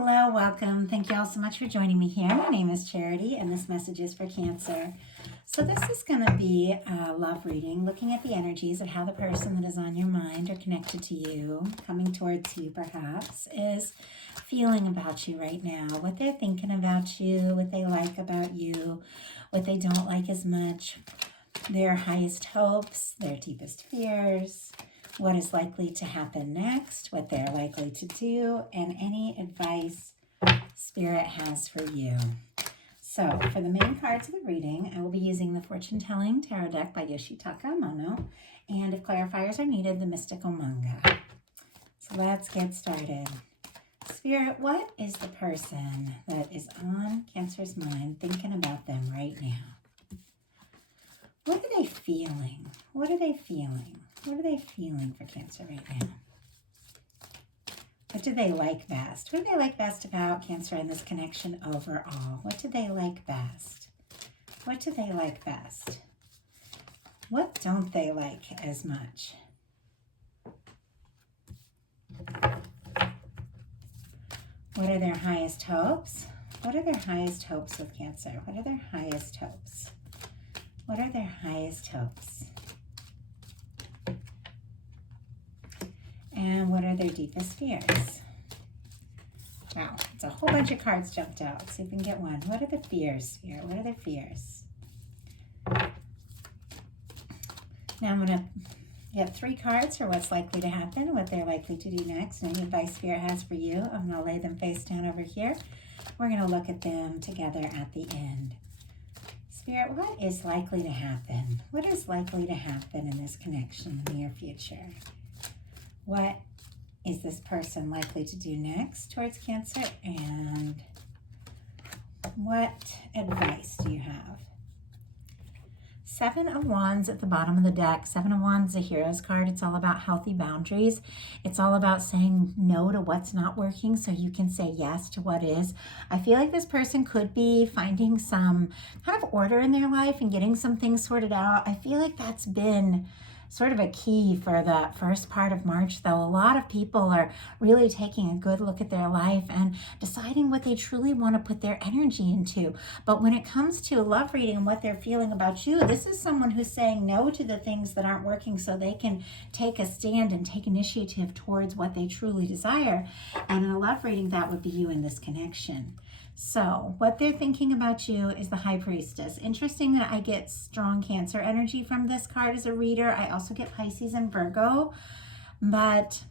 Hello, welcome. Thank you all so much for joining me here. My name is Charity, and this message is for Cancer. So this is going to be a love reading, looking at the energies of how the person that is on your mind or connected to you, coming towards you perhaps, is feeling about you right now, what they're thinking about you, what they like about you, what they don't like as much, their highest hopes, their deepest fears, what is likely to happen next, what they're likely to do, and any advice Spirit has for you. So, for the main cards of the reading, I will be using the Fortune Telling Tarot deck by Yoshitaka Mono, and if clarifiers are needed, the Mystical Manga. So let's get started. Spirit, what is the person that is on Cancer's mind thinking about them right now? What are they feeling? What are they feeling? What are they feeling for Cancer right now? What do they like best? What do they like best about Cancer and this connection overall? What do they like best? What do they like best? What don't they like as much? What are their highest hopes? What are their highest hopes with Cancer? What are their highest hopes? What are their highest hopes? And what are their deepest fears? Wow, it's a whole bunch of cards jumped out. Let's see if we can get one. What are the fears, Spirit? What are their fears? Now I'm going to get 3 cards for what's likely to happen, what they're likely to do next, and any advice Spirit has for you. I'm going to lay them face down over here. We're going to look at them together at the end. Spirit, what is likely to happen? What is likely to happen in this connection in the near future? What is this person likely to do next towards Cancer? And what advice do you have? 7 of Wands at the bottom of the deck. 7 of Wands is a Hero's card. It's all about healthy boundaries. It's all about saying no to what's not working so you can say yes to what is. I feel like this person could be finding some kind of order in their life and getting some things sorted out. I feel like that's been sort of a key for the first part of March, though. A lot of people are really taking a good look at their life and deciding what they truly want to put their energy into. But when it comes to love reading and what they're feeling about you, this is someone who's saying no to the things that aren't working so they can take a stand and take initiative towards what they truly desire. And in a love reading, that would be you in this connection. So what they're thinking about you is the High Priestess. Interesting that I get strong Cancer energy from this card as a reader. I also get Pisces and Virgo, but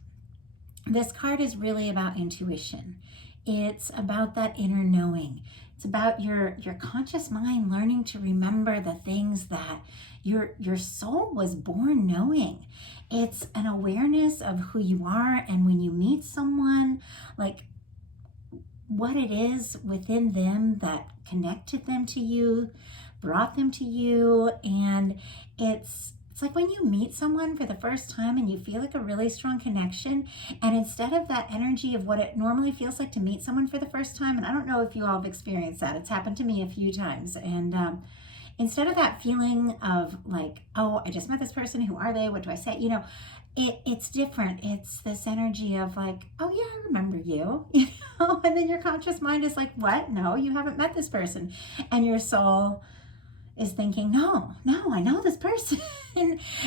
this card is really about intuition. It's about that inner knowing. It's about your conscious mind learning to remember the things that your soul was born knowing. It's an awareness of who you are, and when you meet someone, like what it is within them that connected them to you, brought them to you. And it's like when you meet someone for the first time and you feel like a really strong connection, and instead of that energy of what it normally feels like to meet someone for the first time, and I don't know if you all have experienced that, it's happened to me a few times, and instead of that feeling of like, oh, I just met this person, who are they, what do I say, it's different. It's this energy of like, oh yeah, I remember you, and then your conscious mind is like, what? No, you haven't met this person. And your soul is thinking, no, I know this person.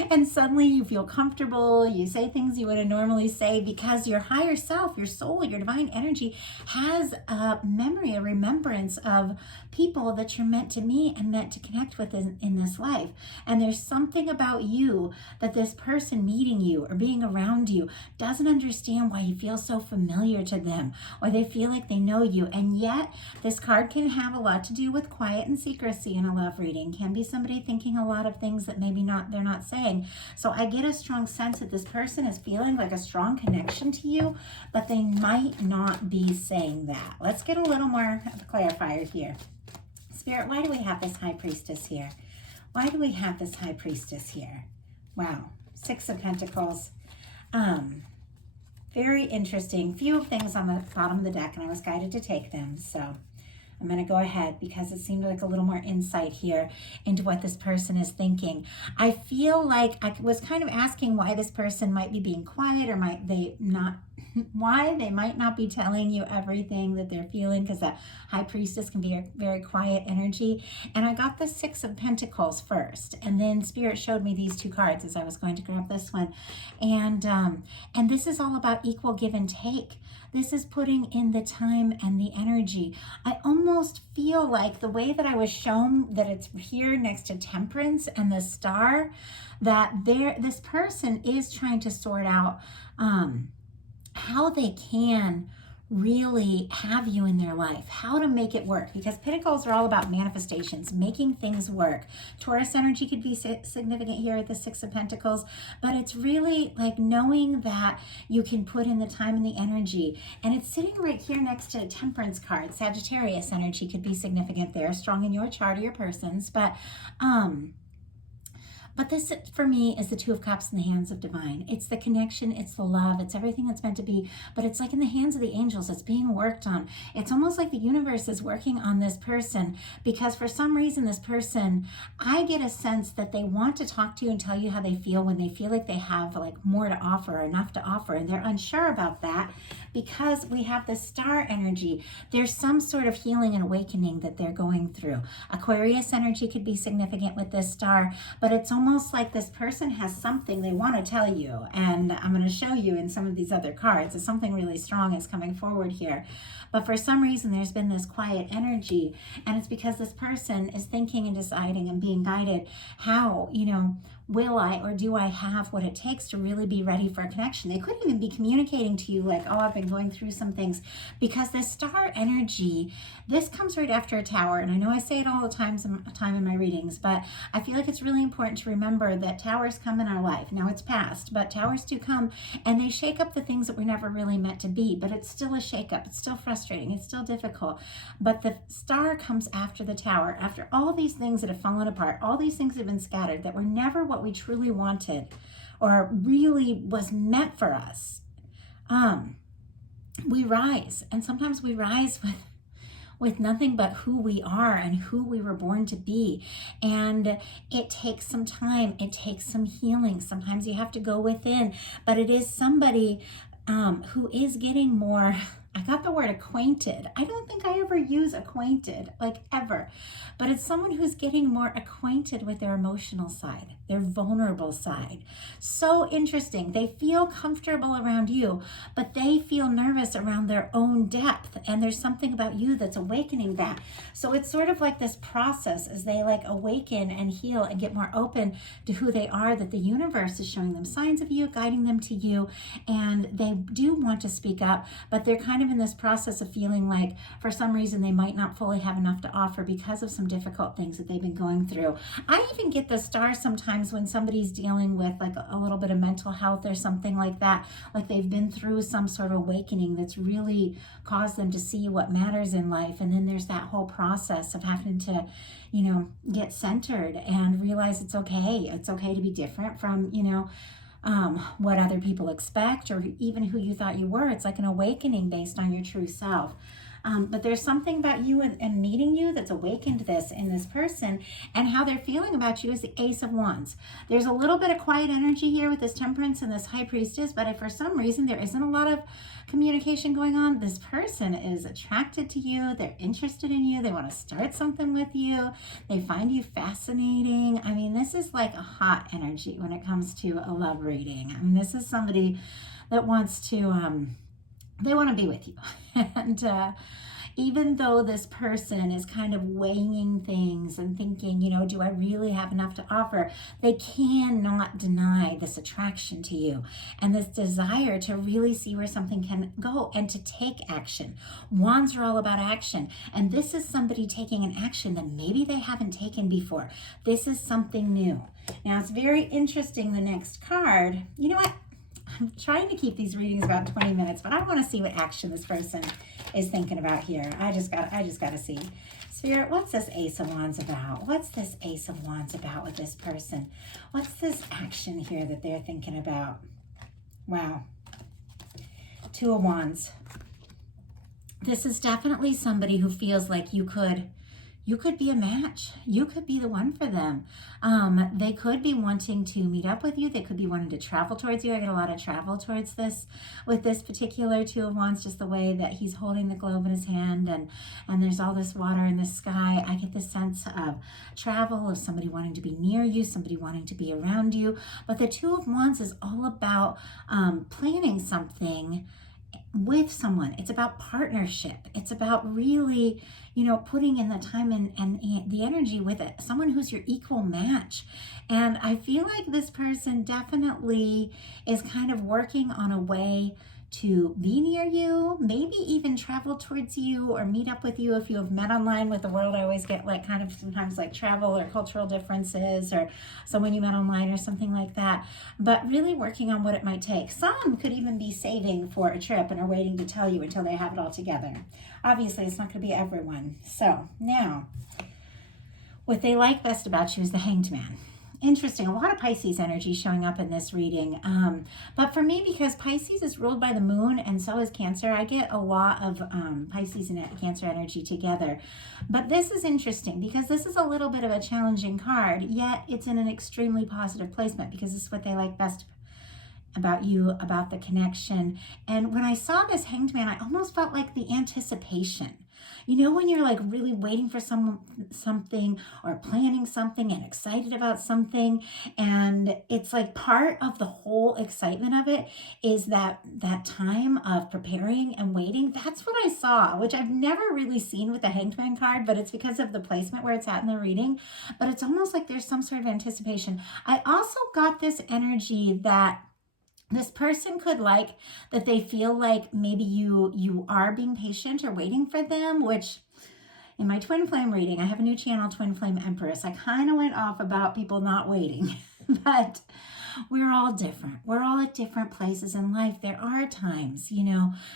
And suddenly you feel comfortable. You say things you wouldn't normally say because your higher self, your soul, your divine energy has a memory, a remembrance of people that you're meant to meet and meant to connect with in this life. And there's something about you that this person meeting you or being around you doesn't understand why you feel so familiar to them, or they feel like they know you. And yet this card can have a lot to do with quiet and secrecy in a love reading. Can be somebody thinking a lot of things that maybe they're not saying. So I get a strong sense that this person is feeling like a strong connection to you, but they might not be saying that. Let's get a little more of a clarifier here. Spirit, why do we have this High Priestess here? Why do we have this High Priestess here? Wow, 6 of Pentacles. Very interesting. Few things on the bottom of the deck, and I was guided to take them. So I'm going to go ahead because it seemed like a little more insight here into what this person is thinking. I feel like I was kind of asking why this person might be being quiet, or might they not why they might not be telling you everything that they're feeling, because that High Priestess can be a very quiet energy. And I got the Six of Pentacles first, and then Spirit showed me these two cards as I was going to grab this one. And this is all about equal give and take. This is putting in the time and the energy. I almost feel like the way that I was shown that it's here next to Temperance and the Star, that this person is trying to sort out how they can really have you in their life, how to make it work, because Pentacles are all about manifestations, making things work. Taurus energy could be significant here at the Six of Pentacles, but it's really like knowing that you can put in the time and the energy. And it's sitting right here next to a Temperance card. Sagittarius energy could be significant there, strong in your chart or your person's, but this, for me, is the Two of Cups in the hands of divine. It's the connection, it's the love, it's everything that's meant to be, but it's like in the hands of the angels, it's being worked on. It's almost like the universe is working on this person, because for some reason, this person, I get a sense that they want to talk to you and tell you how they feel when they feel like they have like more to offer, or enough to offer, and they're unsure about that because we have the Star energy. There's some sort of healing and awakening that they're going through. Aquarius energy could be significant with this Star, but it's almost like this person has something they want to tell you, and I'm going to show you in some of these other cards. It's something really strong is coming forward here, but for some reason there's been this quiet energy, and it's because this person is thinking and deciding and being guided how, will I or do I have what it takes to really be ready for a connection? They could even be communicating to you like, oh, I've been going through some things, because this Star energy, this comes right after a Tower. And I know I say it all the time in my readings, but I feel like it's really important to remember that Towers come in our life. Now it's past, but Towers do come, and they shake up the things that were never really meant to be, but it's still a shakeup. It's still frustrating. It's still difficult. But the Star comes after the Tower, after all these things that have fallen apart, all these things have been scattered that were never what we truly wanted or really was meant for us. We rise, and sometimes we rise with nothing but who we are and who we were born to be. And it takes some time. It takes some healing. Sometimes you have to go within, but it is somebody who is getting more, I got the word acquainted. I don't think I ever use acquainted, like ever, but it's someone who's getting more acquainted with their emotional side, their vulnerable side. So interesting. They feel comfortable around you, but they feel nervous around their own depth. And there's something about you that's awakening that. So it's sort of like this process as they like awaken and heal and get more open to who they are, that the universe is showing them signs of you, guiding them to you. And they do want to speak up, but they're kind of in this process of feeling like for some reason they might not fully have enough to offer because of some difficult things that they've been going through. I even get the Star sometimes when somebody's dealing with like a little bit of mental health or something like that, like they've been through some sort of awakening that's really caused them to see what matters in life. And then there's that whole process of having to, get centered and realize it's okay. It's okay to be different from, what other people expect, or even who you thought you were. It's like an awakening based on your true self. But there's something about you and meeting you that's awakened this in this person, and how they're feeling about you is the Ace of Wands. There's a little bit of quiet energy here with this Temperance and this High Priestess, but if for some reason there isn't a lot of communication going on, this person is attracted to you. They're interested in you. They want to start something with you. They find you fascinating. I mean, this is like a hot energy when it comes to a love reading. I mean, this is somebody that wants to, they want to be with you. And even though this person is kind of weighing things and thinking, do I really have enough to offer? They cannot deny this attraction to you and this desire to really see where something can go and to take action. Wands are all about action. And this is somebody taking an action that maybe they haven't taken before. This is something new. Now, it's very interesting, the next card. You know what? I'm trying to keep these readings about 20 minutes, but I want to see what action this person is thinking about here. I just got to see. Spirit, what's this Ace of Wands about? What's this Ace of Wands about with this person? What's this action here that they're thinking about? Wow. Two of Wands. This is definitely somebody who feels like you could you could be a match. You could be the one for them. They could be wanting to meet up with you. They could be wanting to travel towards you. I get a lot of travel towards this with this particular Two of Wands, just the way that he's holding the globe in his hand, and there's all this water in the sky. I get this sense of travel, of somebody wanting to be near you, somebody wanting to be around you. But the Two of Wands is all about planning something with someone. It's about partnership. It's about really, putting in the time and the energy with it. Someone who's your equal match. And I feel like this person definitely is kind of working on a way to be near you, maybe even travel towards you or meet up with you if you have met online. With the world, I always get like kind of sometimes like travel or cultural differences or someone you met online or something like that, but really working on what it might take. Some could even be saving for a trip and are waiting to tell you until they have it all together. Obviously, it's not going to be everyone. So now, what they like best about you is the Hanged Man. Interesting. A lot of Pisces energy showing up in this reading. But for me, because Pisces is ruled by the moon and so is Cancer, I get a lot of Pisces and Cancer energy together. But this is interesting because this is a little bit of a challenging card, yet it's in an extremely positive placement because this is what they like best about you, about the connection. And when I saw this Hanged Man, I almost felt like the anticipation. When you're like really waiting for something or planning something and excited about something, and it's like part of the whole excitement of it is that time of preparing and waiting. That's what I saw, which I've never really seen with the Hanged Man card, but it's because of the placement where it's at in the reading. But it's almost like there's some sort of anticipation. I also got this energy that this person could like that they feel like maybe you are being patient or waiting for them, which in my twin flame reading, I have a new channel, Twin Flame Empress. I kind of went off about people not waiting, but we're all different. We're all at different places in life. There are times,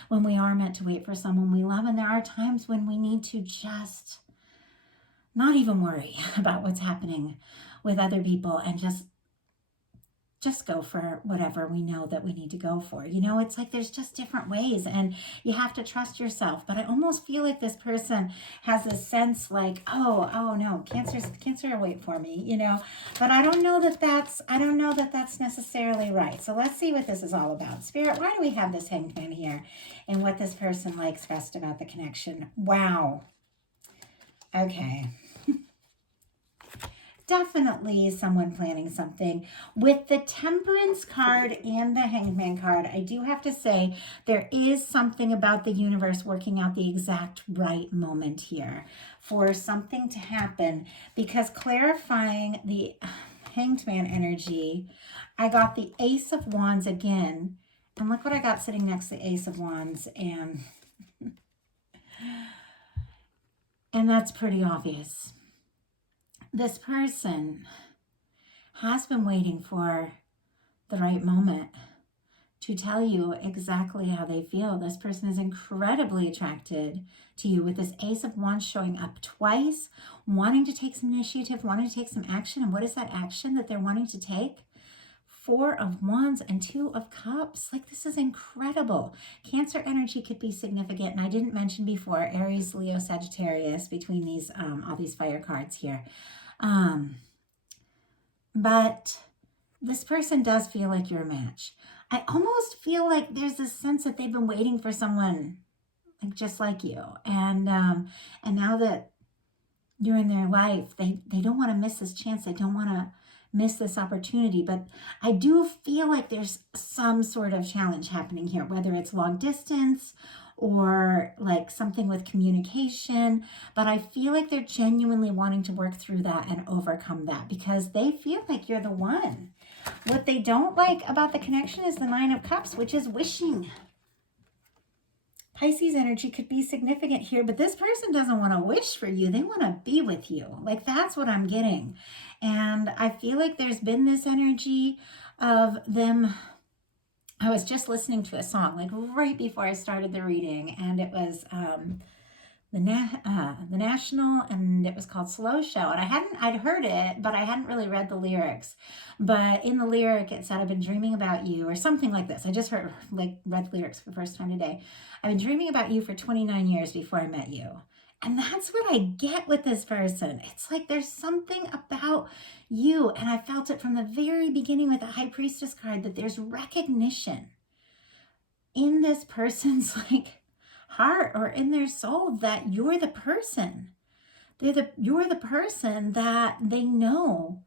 when we are meant to wait for someone we love, and there are times when we need to just not even worry about what's happening with other people and just go for whatever we know that we need to go for. It's like there's just different ways and you have to trust yourself. But I almost feel like this person has a sense like, oh no, Cancer will wait for me, But I don't know that that's necessarily right. So let's see what this is all about. Spirit, why do we have this Hanged Man here and what this person likes best about the connection? Wow. Okay. Definitely someone planning something. With the Temperance card and the Hanged Man card, I do have to say there is something about the universe working out the exact right moment here for something to happen, because clarifying the Hanged Man energy, I got the Ace of Wands again. And look what I got sitting next to the Ace of Wands. And that's pretty obvious. This person has been waiting for the right moment to tell you exactly how they feel. This person is incredibly attracted to you with this Ace of Wands showing up twice, wanting to take some initiative, wanting to take some action. And what is that action that they're wanting to take? Four of Wands and Two of Cups. Like, this is incredible. Cancer energy could be significant. And I didn't mention before, Aries, Leo, Sagittarius, between these, all these fire cards here. But this person does feel like you're a match. I almost feel like there's this sense that they've been waiting for someone like just like you. And now that you're in their life, they don't want to miss this chance. They don't want to miss this opportunity. But I do feel like there's some sort of challenge happening here, whether it's long distance or like something with communication. But I feel like they're genuinely wanting to work through that and overcome that because they feel like you're the one. What they don't like about the connection is the Nine of Cups, which is wishing. Pisces energy could be significant here, but this person doesn't want to wish for you. They want to be with you. Like, that's what I'm getting. And I feel like there's been this energy of them. I was just listening to a song like right before I started the reading, and it was the National, and it was called Slow Show. And I'd heard it, but I hadn't really read the lyrics. But in the lyric, it said, "I've been dreaming about you," or something like this. I just read the lyrics for the first time today. "I've been dreaming about you for 29 years before I met you. And that's what I get with this person. It's like there's something about you, and I felt it from the very beginning with the High Priestess card, that there's recognition in this person's like heart or in their soul that you're the person. You're the person that they know,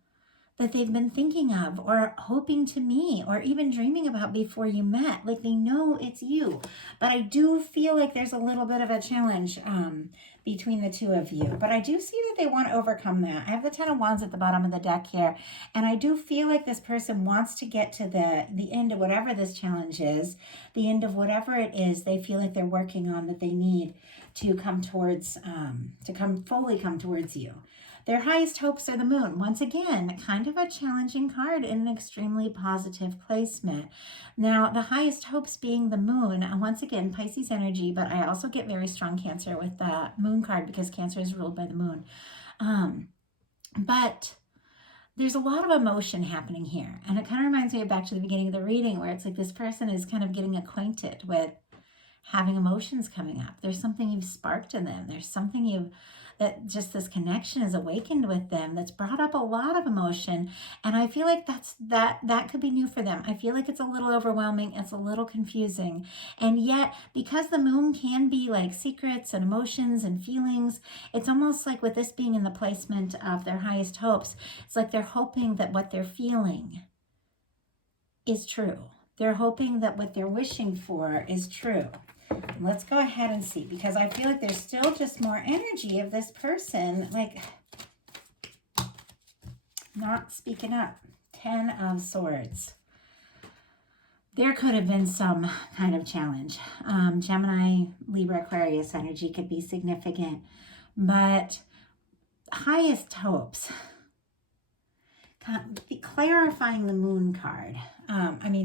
that they've been thinking of or hoping to meet or even dreaming about before you met. Like, they know it's you. But I do feel like there's a little bit of a challenge between the two of you. But I do see that they want to overcome that. I have the Ten of Wands at the bottom of the deck here. And I do feel like this person wants to get to the end of whatever this challenge is, the end of whatever it is they feel like they're working on, that they need to come towards, fully come towards you. Their highest hopes are the Moon. Once again, kind of a challenging card in an extremely positive placement. Now, the highest hopes being the Moon, once again, Pisces energy, but I also get very strong Cancer with the Moon card because Cancer is ruled by the Moon. But there's a lot of emotion happening here. And it kind of reminds me of back to the beginning of the reading, where it's like this person is kind of getting acquainted with having emotions coming up. There's something you've sparked in them. There's something that just this connection is awakened with them that's brought up a lot of emotion. And I feel like that could be new for them. I feel like it's a little overwhelming. It's a little confusing. And yet, because the Moon can be like secrets and emotions and feelings, it's almost like with this being in the placement of their highest hopes, it's like they're hoping that what they're feeling is true. They're hoping that what they're wishing for is true. Let's go ahead and see, because I feel like there's still just more energy of this person, like not speaking up. Ten of Swords. There could have been some kind of challenge. Gemini, Libra, Aquarius energy could be significant, but highest hopes, clarifying the Moon card.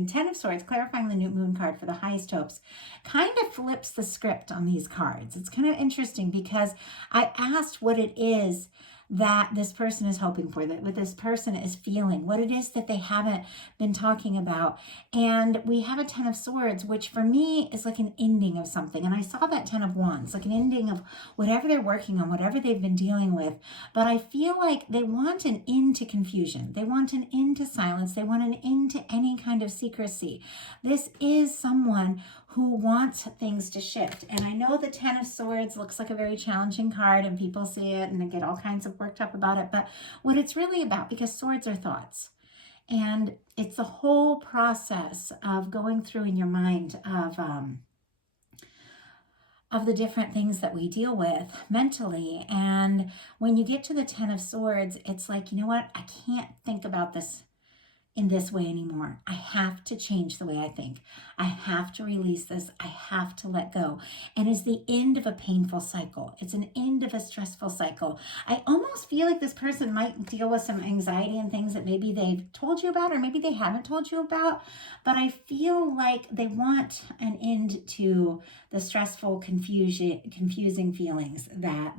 Ten of Swords, clarifying the new Moon card for the highest hopes, kind of flips the script on these cards. It's kind of interesting because I asked what it is that this person is hoping for, that what this person is feeling, what it is that they haven't been talking about. And we have a Ten of Swords, which for me is like an ending of something. And I saw that Ten of Wands, like an ending of whatever they're working on, whatever they've been dealing with. But I feel like they want an end to confusion. They want an end to silence. They want an end to any kind of secrecy. This is someone who wants things to shift. And I know the Ten of Swords looks like a very challenging card, and people see it and they get all kinds of worked up about it. But what it's really about, because swords are thoughts, and it's the whole process of going through in your mind of the different things that we deal with mentally. And when you get to the Ten of Swords, it's like, you know what? I can't think about this in this way anymore. I have to change the way I think. I have to release this. I have to let go. And it's the end of a painful cycle. It's an end of a stressful cycle. I almost feel like this person might deal with some anxiety and things that maybe they've told you about or maybe they haven't told you about, but I feel like they want an end to the stressful, confusing feelings that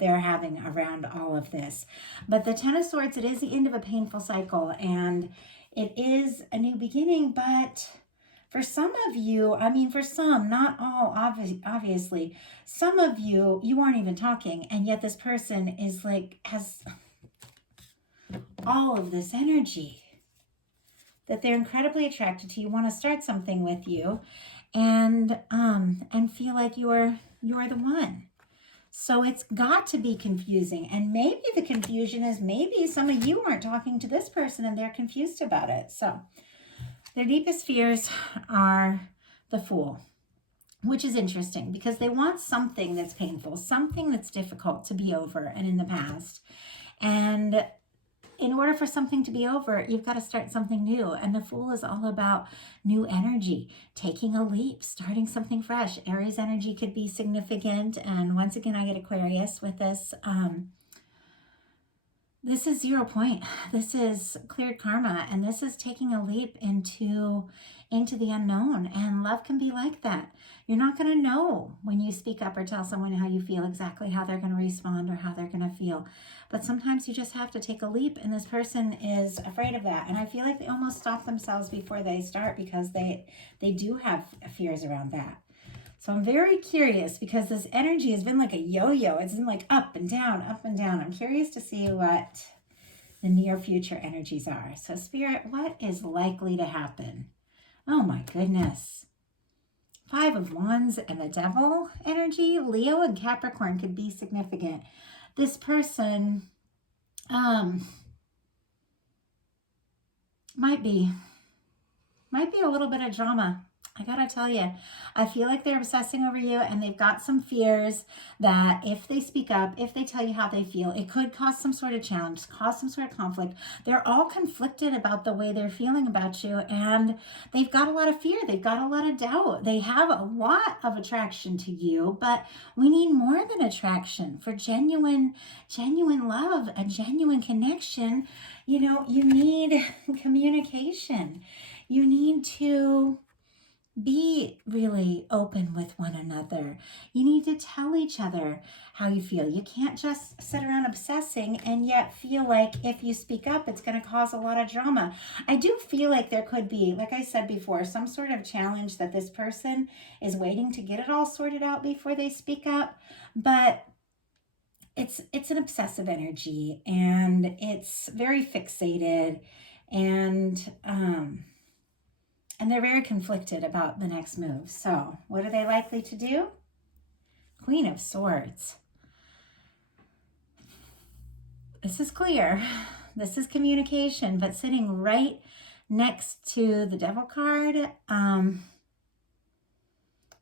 they're having around all of this. But the Ten of Swords, it is the end of a painful cycle, and it is a new beginning. But for some of you, for some, not all, obviously, some of you aren't even talking, and yet this person is like, has all of this energy that they're incredibly attracted to you, want to start something with you, and feel like you're the one. So it's got to be confusing. And maybe the confusion is maybe some of you aren't talking to this person and they're confused about it. So their deepest fears are the Fool, which is interesting because they want something that's painful, something that's difficult to be over and in the past. And in order for something to be over, you've got to start something new. And the Fool is all about new energy, taking a leap, starting something fresh. Aries energy could be significant. And once again, I get Aquarius with this. This is 0 point. This is cleared karma. And this is taking a leap into the unknown. And love can be like that. You're not going to know when you speak up or tell someone how you feel, exactly how they're going to respond or how they're going to feel. But sometimes you just have to take a leap, and this person is afraid of that. And I feel like they almost stop themselves before they start because they do have fears around that. So I'm very curious because this energy has been like a yo-yo. It's been like up and down, up and down. I'm curious to see what the near future energies are. So Spirit, what is likely to happen? Oh my goodness. 5 of Wands and the Devil energy. Leo and Capricorn could be significant. This person might be a little bit of drama. I gotta tell you, I feel like they're obsessing over you and they've got some fears that if they speak up, if they tell you how they feel, it could cause some sort of challenge, cause some sort of conflict. They're all conflicted about the way they're feeling about you, and they've got a lot of fear. They've got a lot of doubt. They have a lot of attraction to you, but we need more than attraction for genuine love, a genuine connection. You know, you need communication. You need to be really open with one another. You need to tell each other how you feel. You can't just sit around obsessing and yet feel like if you speak up, it's going to cause a lot of drama. I do feel like there could be, like I said before, some sort of challenge that this person is waiting to get it all sorted out before they speak up. But it's an obsessive energy and it's very fixated, and they're very conflicted about the next move. So what are they likely to do? Queen of Swords. This is clear. This is communication, but sitting right next to the Devil card,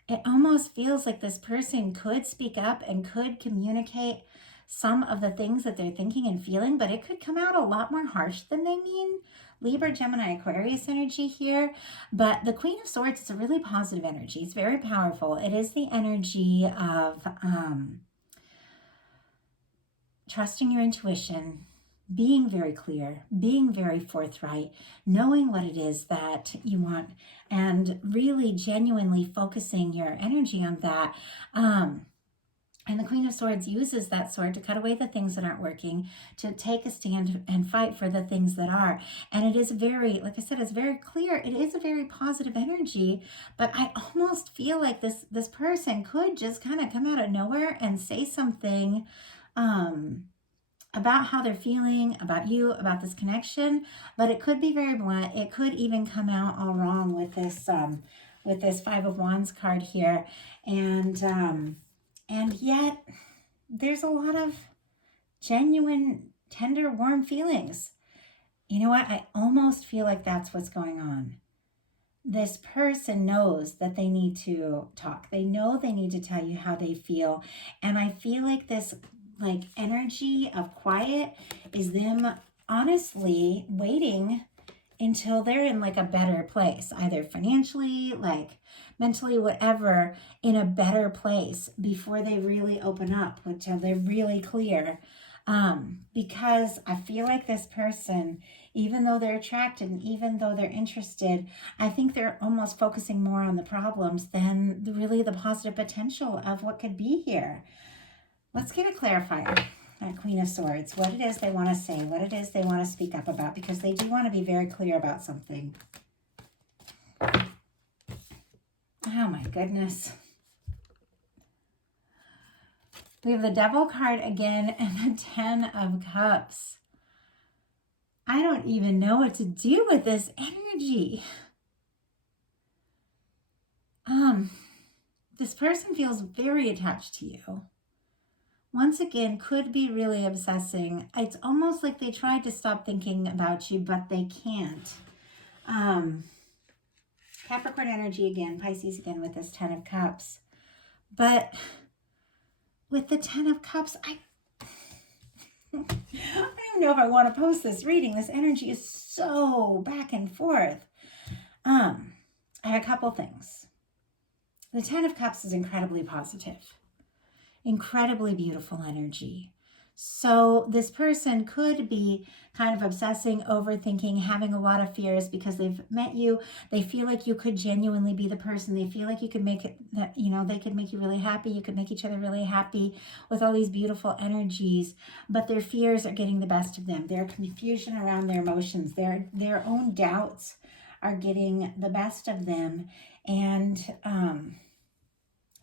it almost feels like this person could speak up and could communicate some of the things that they're thinking and feeling, but it could come out a lot more harsh than they mean. Libra, Gemini, Aquarius energy here. But the Queen of Swords is a really positive energy. It's very powerful. It is the energy of trusting your intuition, being very clear, being very forthright, knowing what it is that you want, and really genuinely focusing your energy on that. And the Queen of Swords uses that sword to cut away the things that aren't working, to take a stand and fight for the things that are. And it is very, like I said, it's very clear. It is a very positive energy, but I almost feel like this person could just kind of come out of nowhere and say something about how they're feeling, about you, about this connection. But it could be very blunt. It could even come out all wrong with this 5 of Wands card here. And yet, there's a lot of genuine, tender, warm feelings. You know what? I almost feel like that's what's going on. This person knows that they need to talk. They know they need to tell you how they feel. And I feel like this energy of quiet is them honestly waiting until they're in a better place, either financially, mentally, whatever, in a better place before they really open up, until they're really clear. Because I feel like this person, even though they're attracted and even though they're interested, I think they're almost focusing more on the problems than really the positive potential of what could be here. Let's get a clarifier. Queen of Swords, what it is they want to say, what it is they want to speak up about, because they do want to be very clear about something. Oh my goodness. We have the Devil card again and the 10 of Cups. I don't even know what to do with this energy. This person feels very attached to you. Once again, could be really obsessing. It's almost like they tried to stop thinking about you, but they can't. Capricorn energy again, Pisces again with this 10 of Cups. But with the 10 of Cups, I don't even know if I want to post this reading. This energy is so back and forth. I have a couple things. The 10 of Cups is incredibly positive. Incredibly beautiful energy. So this person could be kind of obsessing, overthinking, having a lot of fears because they've met you. They feel like you could genuinely be the person. They feel like you could make it, that, they could make you really happy. You could make each other really happy with all these beautiful energies, but their fears are getting the best of them. Their confusion around their emotions, their own doubts are getting the best of them. And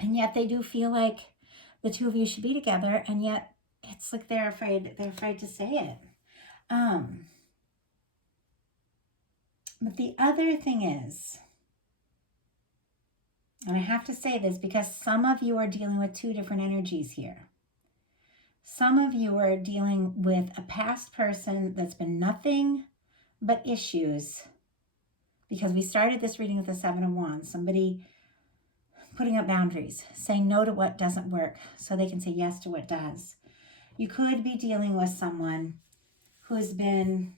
And yet they do feel like the two of you should be together, and yet it's like they're afraid to say it. But the other thing is, and I have to say this because some of you are dealing with two different energies here. Some of you are dealing with a past person that's been nothing but issues, because we started this reading with the Seven of Wands. Somebody putting up boundaries, saying no to what doesn't work so they can say yes to what does. You could be dealing with someone who's been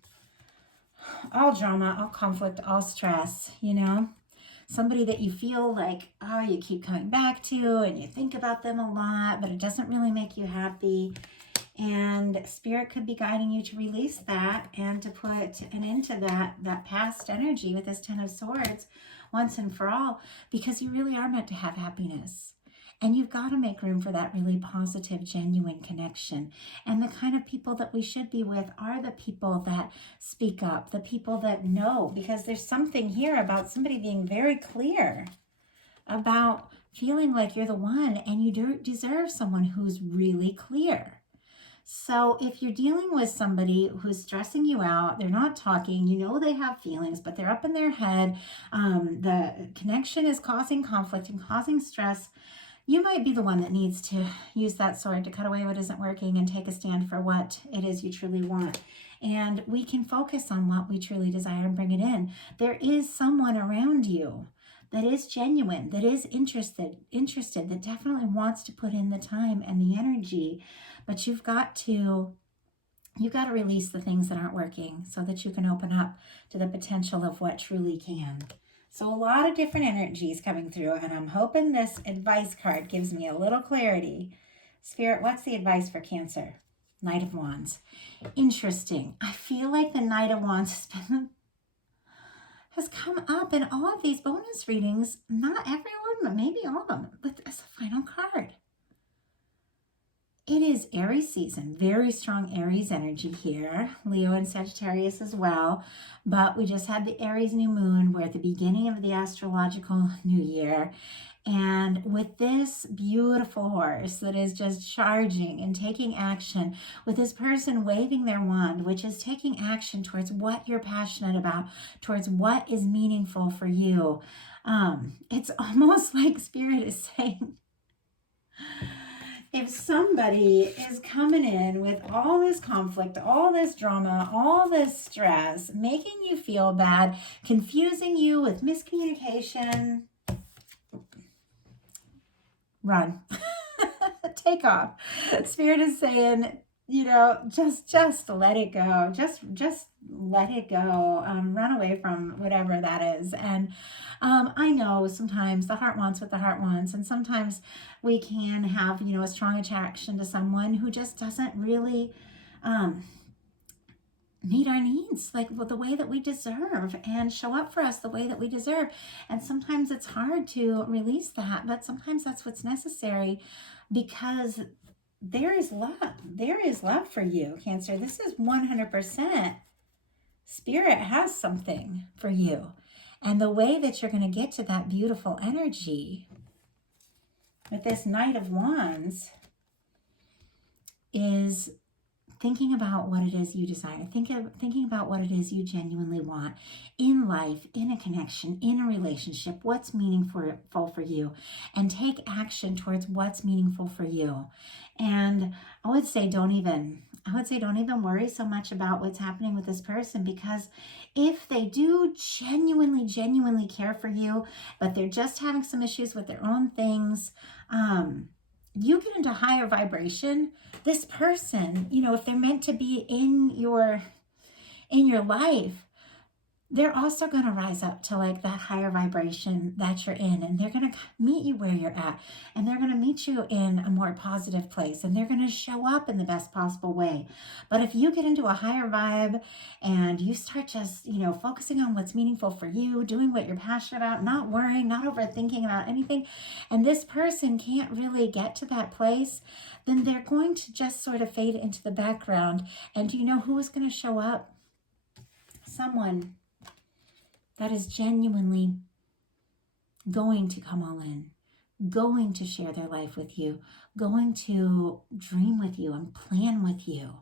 all drama, all conflict, all stress, you know? Somebody that you feel like, oh, you keep coming back to and you think about them a lot, but it doesn't really make you happy. And Spirit could be guiding you to release that and to put an end to that past energy with this Ten of Swords once and for all, because you really are meant to have happiness. And you've got to make room for that really positive, genuine connection. And the kind of people that we should be with are the people that speak up, the people that know, because there's something here about somebody being very clear about feeling like you're the one, and you deserve someone who's really clear. So if you're dealing with somebody who's stressing you out, they're not talking, you know they have feelings, but they're up in their head, the connection is causing conflict and causing stress, you might be the one that needs to use that sword to cut away what isn't working and take a stand for what it is you truly want. And we can focus on what we truly desire and bring it in. There is someone around you that is genuine, that is interested, that definitely wants to put in the time and the energy, but you've got to release the things that aren't working so that you can open up to the potential of what truly can. So a lot of different energies coming through, and I'm hoping this advice card gives me a little clarity. Spirit, what's the advice for Cancer? Knight of Wands. Interesting. I feel like the Knight of Wands has come up in all of these bonus readings. Not everyone, but maybe all of them, but as a final card. It is Aries season, very strong Aries energy here, Leo and Sagittarius as well, but we just had the Aries new moon. We're at the beginning of the astrological new year, and with this beautiful horse that is just charging and taking action, with this person waving their wand, which is taking action towards what you're passionate about, towards what is meaningful for you, it's almost like Spirit is saying, if somebody is coming in with all this conflict, all this drama, all this stress, making you feel bad, confusing you with miscommunication, run. Take off. Spirit is saying, you know, just let it go. Just let it go. Run away from whatever that is. And I know sometimes the heart wants what the heart wants, and sometimes we can have, you know, a strong attraction to someone who just doesn't really meet our needs like the way that we deserve and show up for us the way that we deserve. And sometimes it's hard to release that, but sometimes that's what's necessary, because there is love. There is love for you, Cancer. This is 100%. Spirit has something for you. And the way that you're going to get to that beautiful energy with this Knight of Wands is thinking about what it is you desire, thinking about what it is you genuinely want in life, in a connection, in a relationship, what's meaningful for you, and take action towards what's meaningful for you. And I would say don't even worry so much about what's happening with this person, because if they do genuinely care for you, but they're just having some issues with their own things, you get into higher vibration. This person, you know, if they're meant to be in your life, they're also going to rise up to like that higher vibration that you're in, and they're going to meet you where you're at, and they're going to meet you in a more positive place, and they're going to show up in the best possible way. But if you get into a higher vibe and you start just, you know, focusing on what's meaningful for you, doing what you're passionate about, not worrying, not overthinking about anything, and this person can't really get to that place, then they're going to just sort of fade into the background. And do you know who is going to show up? Someone that is genuinely going to come all in, going to share their life with you, going to dream with you and plan with you,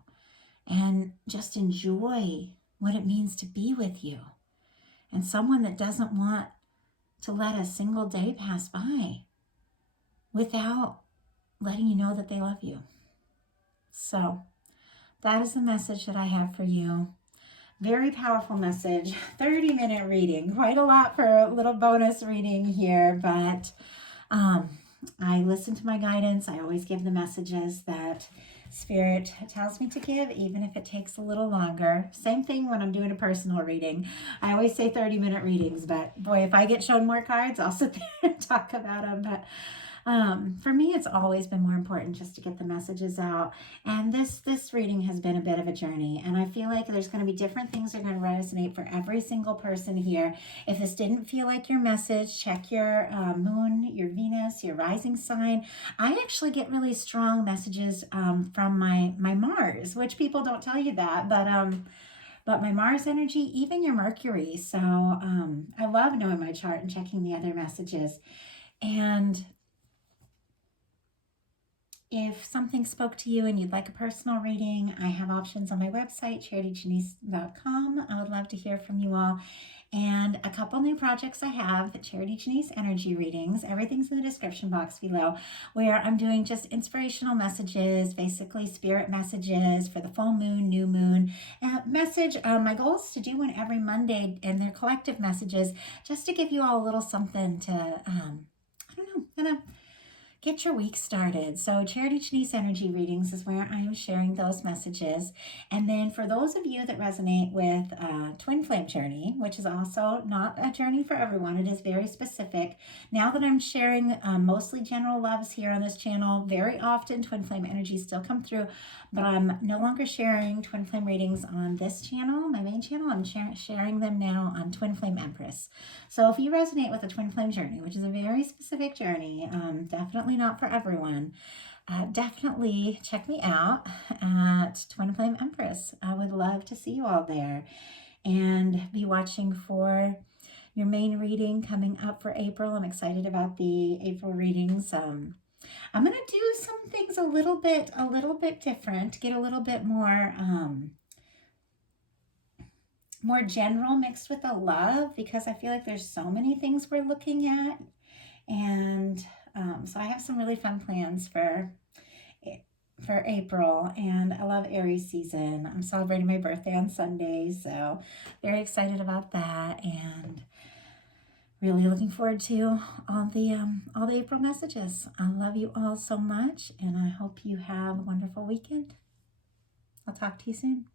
and just enjoy what it means to be with you. And someone that doesn't want to let a single day pass by without letting you know that they love you. So that is the message that I have for you. Very powerful message, 30-minute reading, quite a lot for a little bonus reading here, but I listen to my guidance. I always give the messages that Spirit tells me to give, even if it takes a little longer. Same thing when I'm doing a personal reading. I always say 30-minute readings, but boy, if I get shown more cards, I'll sit there and talk about them. But for me, it's always been more important just to get the messages out. And this reading has been a bit of a journey. And I feel like there's going to be different things that are going to resonate for every single person here. If this didn't feel like your message, check your moon, your Venus, your rising sign. I actually get really strong messages from my Mars, which people don't tell you that, but my Mars energy, even your Mercury. So I love knowing my chart and checking the other messages. And if something spoke to you and you'd like a personal reading, I have options on my website, charityjanice.com. I would love to hear from you all. And a couple new projects I have, the Charity Janice Energy Readings. Everything's in the description box below, where I'm doing just inspirational messages, basically spirit messages for the full moon, new moon message. My goal is to do one every Monday, and they're collective messages, just to give you all a little something to, I don't know, kind of get your week started. So Charity Janice Energy Readings is where I am sharing those messages. And then for those of you that resonate with Twin Flame Journey, which is also not a journey for everyone, it is very specific. Now that I'm sharing mostly general loves here on this channel, very often Twin Flame energies still come through, but I'm no longer sharing Twin Flame readings on this channel, my main channel. I'm sharing them now on Twin Flame Empress. So if you resonate with the Twin Flame Journey, which is a very specific journey, definitely not for everyone, definitely check me out at Twin Flame Empress. I would love to see you all there, and be watching for your main reading coming up for April. I'm excited about the April readings. I'm going to do some things a little bit different, get a little bit more more general mixed with a love, because I feel like there's so many things we're looking at. And so I have some really fun plans for April, and I love Aries season. I'm celebrating my birthday on Sunday, so very excited about that, and really looking forward to all the April messages. I love you all so much, and I hope you have a wonderful weekend. I'll talk to you soon.